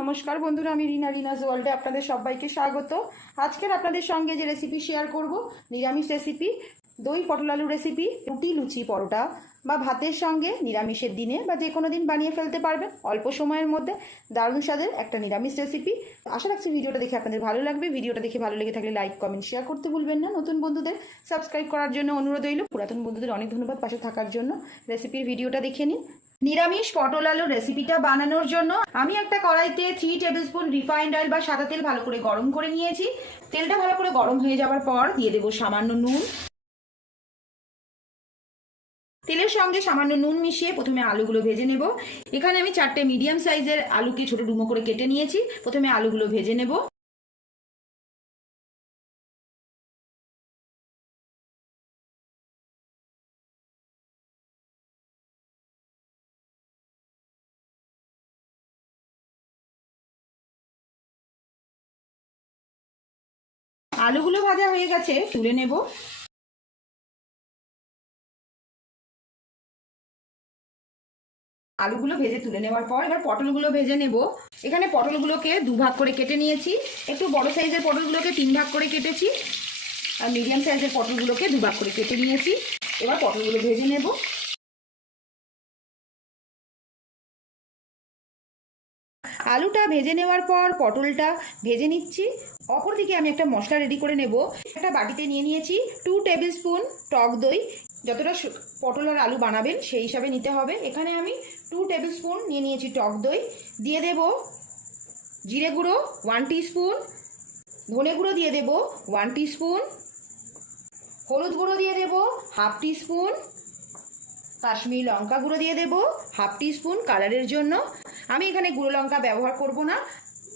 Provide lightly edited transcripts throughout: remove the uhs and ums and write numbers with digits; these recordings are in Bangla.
নমস্কার বন্ধুরা, আমি রিনাজ ওয়ার্ল্ডে আপনাদের সবাইকে স্বাগত। আজকের আপনাদের সঙ্গে যে রেসিপি শেয়ার করব, নিরামিষ রেসিপি, দই পটল আলু রেসিপি। রুটি, লুচি, পরোটা বা ভাতের সঙ্গে নিরামিষের দিনে বা যে কোনো দিন বানিয়ে ফেলতে পারবেন অল্প সময়ের মধ্যে। দারুণ স্বাদের একটা নিরামিষ রেসিপি। আশা রাখছি ভিডিওটা দেখে আপনাদের ভালো লাগবে। ভিডিওটা দেখে ভালো লেগে থাকলে লাইক, কমেন্ট, শেয়ার করতে ভুলবেন না। নতুন বন্ধুদের সাবস্ক্রাইব করার জন্য অনুরোধ রইল। পুরাতন বন্ধুদের অনেক ধন্যবাদ পাশে থাকার জন্য। রেসিপির ভিডিওটা দেখে নিন। নিরামিষ পটল আলু রেসিপিটা বানানোর জন্য আমি একটা কড়াইতে 3 টেবিল স্পুন রিফাইন্ড অয়েল বা সাদা তেল ভালো করে গরম করে নিয়েছি। তেলটা ভালো করে গরম হয়ে যাওয়ার পর দিয়ে দেবো সামান্য নুন। তেলের সঙ্গে সামান্য নুন মিশিয়ে প্রথমে আলুগুলো ভেজে নেব। এখানে আমি 4টে মিডিয়াম সাইজের আলুকে ছোট ডুমো করে কেটে নিয়েছি। প্রথমে আলুগুলো ভেজে নেব। আলুগুলো ভাজা হয়ে গেছে, তুলে নেব। আলুগুলো ভেজে তুলে নেওয়ার পর এবার পটলগুলো ভেজে নেব। এখানে পটলগুলোকে 2 ভাগ করে কেটে নিয়েছি। একটু বড় সাইজের পটলগুলোকে 3 ভাগ করে কেটেছি, আর মিডিয়াম সাইজের পটলগুলোকে 2 ভাগ করে কেটে নিয়েছি। এবার পটলগুলো ভেজে নেব। আলুটা ভেজে নেওয়ার পর পটলটা ভেজে নিচ্ছি। অপরদিকে আমি একটা মশলা রেডি করে নেব। একটা বাটিতে নিয়ে নিয়েছি 2 টেবিল স্পুন টক দই। যতটা পটল আর আলু বানাবেন সেই হিসাবে নিতে হবে। এখানে আমি 2 টেবিল স্পুন নিয়ে নিয়েছি টক দই। দিয়ে দেব জিরে গুঁড়ো 1 টিস্পুন, ধনে গুঁড়ো দিয়ে দেব 1 টিস্পুন, হলুদ গুঁড়ো দিয়ে দেব হাফ টিস্পুন, কাশ্মীরি লঙ্কা গুঁড়ো দিয়ে দেব হাফ টিস্পুন কালারের জন্য। আমি এখানে গুঁড়ো লঙ্কা ব্যবহার করব না,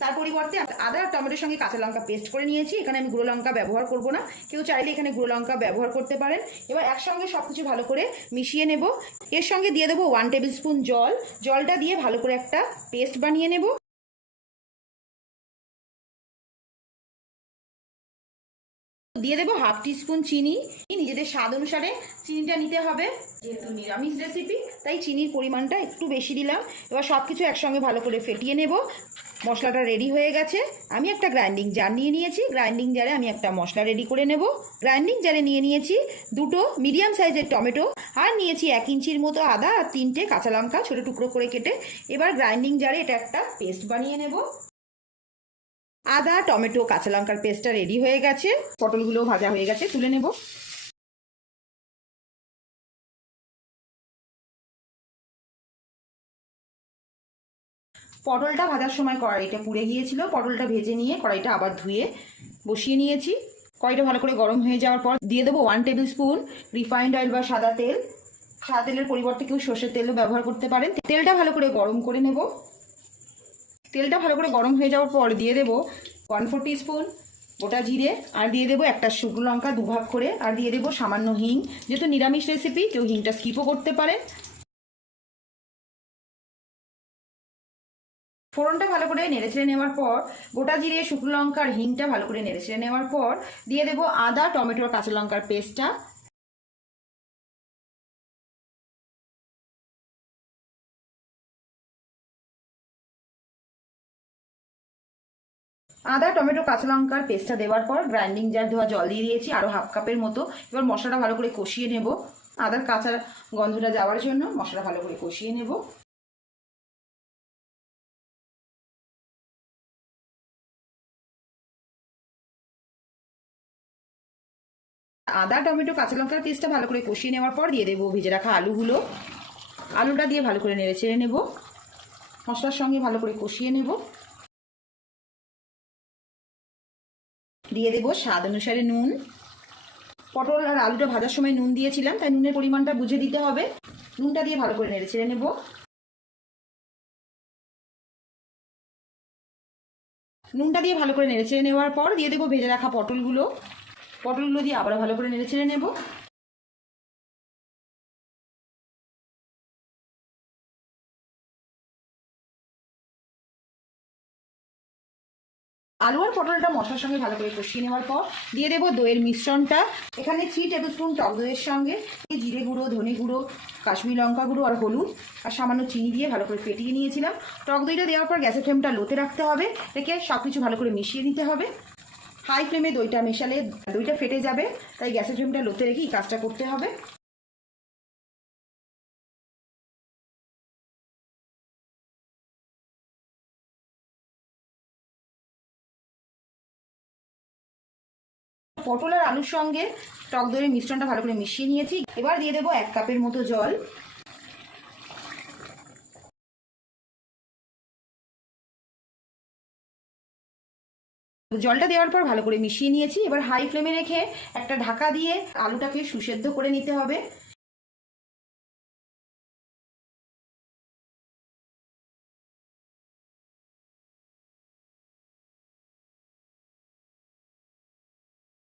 তার পরিবর্তে আদা আর টমেটোর সঙ্গে কাঁচা লঙ্কা পেস্ট করে নিয়েছি। এখানে আমি গুঁড়ো লঙ্কা ব্যবহার করব না, কেউ চাইলে এখানে গুঁড়ো লঙ্কা ব্যবহার করতে পারেন। এবার একসঙ্গে সবকিছু ভালো করে মিশিয়ে নেব। এর সঙ্গে দিয়ে দেবো 1 টেবিল স্পুন জল। জলটা দিয়ে ভালো করে একটা পেস্ট বানিয়ে নেব। দিয়ে দেবো হাফ টিস্পুন চিনি। নিজেদের স্বাদ অনুসারে চিনিটা নিতে হবে, যেহেতু নিরামিষ রেসিপি তাই চিনির পরিমাণটা একটু বেশি দিলাম। এবার সব কিছু একসঙ্গে ভালো করে ফেটিয়ে নেব। মশলাটা রেডি হয়ে গেছে। আমি একটা গ্রাইন্ডিং জার নিয়ে নিয়েছি। গ্রাইন্ডিং জারে আমি একটা মশলা রেডি করে নেব। গ্রাইন্ডিং জারে নিয়ে নিয়েছি 2টো মিডিয়াম সাইজের টমেটো, আর নিয়েছি 1 ইঞ্চির মতো আদা আর 3টে কাঁচা লঙ্কা ছোটো টুকরো করে কেটে। এবার গ্রাইন্ডিং জারে এটা একটা পেস্ট বানিয়ে নেব। আদা, টমেটো, কাঁচা লঙ্কার পেস্টটা রেডি হয়ে গেছে। পটলগুলো ভাজা হয়ে গেছে, তুলে নেব। পটলটা ভাজার সময় কড়াইটা পুড়ে গিয়েছিল। পটলটা ভেজে নিয়ে কড়াইটা আবার ধুয়ে বসিয়ে নিয়েছি। কড়াইটা ভালো করে গরম হয়ে যাওয়ার পর দিয়ে দেবো 1 টেবিল স্পুন রিফাইন্ড অয়েল বা সাদা তেল। সাদা তেলের পরিবর্তে কেউ সর্ষের তেলও ব্যবহার করতে পারেন। তেলটা ভালো করে গরম করে নেব। তেলটা ভালো করে গরম হয়ে যাওয়ার পর দিয়ে দেবো 1/4 টিস্পুন গোটা জিরে, আর দিয়ে দেবো একটা শুকনো লঙ্কা 2 ভাগ করে, আর দিয়ে দেবো সামান্য হিং। যেহেতু নিরামিষ রেসিপি কেউ হিংটা স্কিপও করতে পারেন। ফোড়নটা ভালো করে নেড়েচেড়ে নেওয়ার পর গোটা জিরে, শুকনো লঙ্কার হিংটা ভালো করে নেড়েচেড়ে নেওয়ার পর দিয়ে দেবো আদা, টমেটো, কাঁচা লঙ্কার পেস্টটা। আদা, টমেটো, কাঁচা লঙ্কার পেস্টটা দেওয়ার পর গ্রাইন্ডিং জার ধোয়া জল দিয়ে দিয়েছি আরও হাফ কাপের মতো। এবার মশলাটা ভালো করে কষিয়ে নেব। আদার কাঁচা গন্ধটা যাওয়ার জন্য মশলা ভালো করে কষিয়ে নেব। আদা, টমেটো, কাঁচা লঙ্কার পেস্টটা ভালো করে কষিয়ে নেওয়ার পর দিয়ে দেবো ভেজে রাখা আলুগুলো। আলুটা দিয়ে ভালো করে নেড়ে চেড়ে নেব। মশলার সঙ্গে ভালো করে কষিয়ে নেব। দিয়ে দেবো স্বাদ অনুসারে নুন। পটল আর আলুটা ভাজার সময় নুন দিয়েছিলাম, তাই নুনের পরিমাণটা বুঝে দিতে হবে। নুনটা দিয়ে ভালো করে নেড়ে চেড়ে নেব। নুনটা দিয়ে ভালো করে নেড়ে চেড়ে নেওয়ার পর দিয়ে দেবো ভেজে রাখা পটলগুলো। পটলগুলো দিয়ে আবার ভালো করে নেড়ে চেড়ে নেব। আলু আর পটলটা মশলার সঙ্গে ভালো করে কষিয়ে নেওয়ার পর দিয়ে দেবো দইয়ের মিশ্রণটা। এখানে 3 টেবিল স্পুন টক দইয়ের সঙ্গে জিরে গুঁড়ো, ধনে গুঁড়ো, কাশ্মীরি লঙ্কা গুঁড়ো আর হলুদ আর সামান্য চিনি দিয়ে ভালো করে ফেটিয়ে নিয়েছিলাম। টক দইটা দেওয়ার পর গ্যাসের ফ্লেমটা লোতে রাখতে হবে, রেখে সব কিছু ভালো করে মিশিয়ে নিতে হবে। হাই ফ্লেমে দইটা মেশালে দইটা ফেটে যাবে, তাই গ্যাসের ফ্লেমটা লোতে রেখে এই কাজটা করতে হবে। পটল আর আলুর সঙ্গে টক দইয়ের মিশ্রণটা ভালো করে মিশিয়ে নিয়েছি। এবার দিয়ে দেবো 1 কাপের মতো জল। জলটা দেওয়ার পর ভালো করে মিশিয়ে নিয়েছি। এবার হাই ফ্লেমে রেখে একটা ঢাকা দিয়ে আলুটাকে সুসেদ্ধ করে নিতে হবে।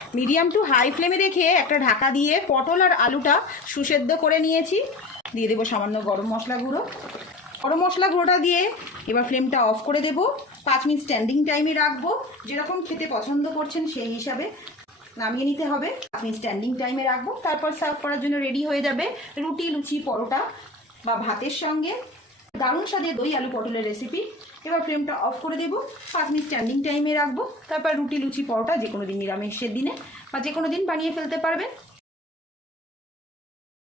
মিডিয়াম টু হাই ফ্লেমে রেখে একটা ঢাকা দিয়ে পটল আর আলুটা সুসেদ্ধ করে নিয়েছি। দিয়ে দেবো সামান্য গরম মশলা গুঁড়ো। গরম মশলা গুঁড়োটা দিয়ে এবার ফ্লেমটা অফ করে দেবো। 5 মিনিট স্ট্যান্ডিং টাইমে রাখবো, যেরকম খেতে পছন্দ করছেন সেই হিসাবে নামিয়ে নিতে হবে। 5 মিনিট স্ট্যান্ডিং টাইমে রাখবো, তারপর সার্ভ করার জন্য রেডি হয়ে যাবে। রুটি, লুচি, পরোটা বা ভাতের সঙ্গে দারুণ স্বাদের দই আলু পটলের রেসিপি। এবার ফ্লেমটা অফ করে দেবো, 5 মিনিট স্ট্যান্ডিং টাইমে রাখবো, তারপর রুটি, লুচি, পরোটা যে কোনো দিন নিরামিষের দিনে বা যে কোনো দিন বানিয়ে ফেলতে পারবেন।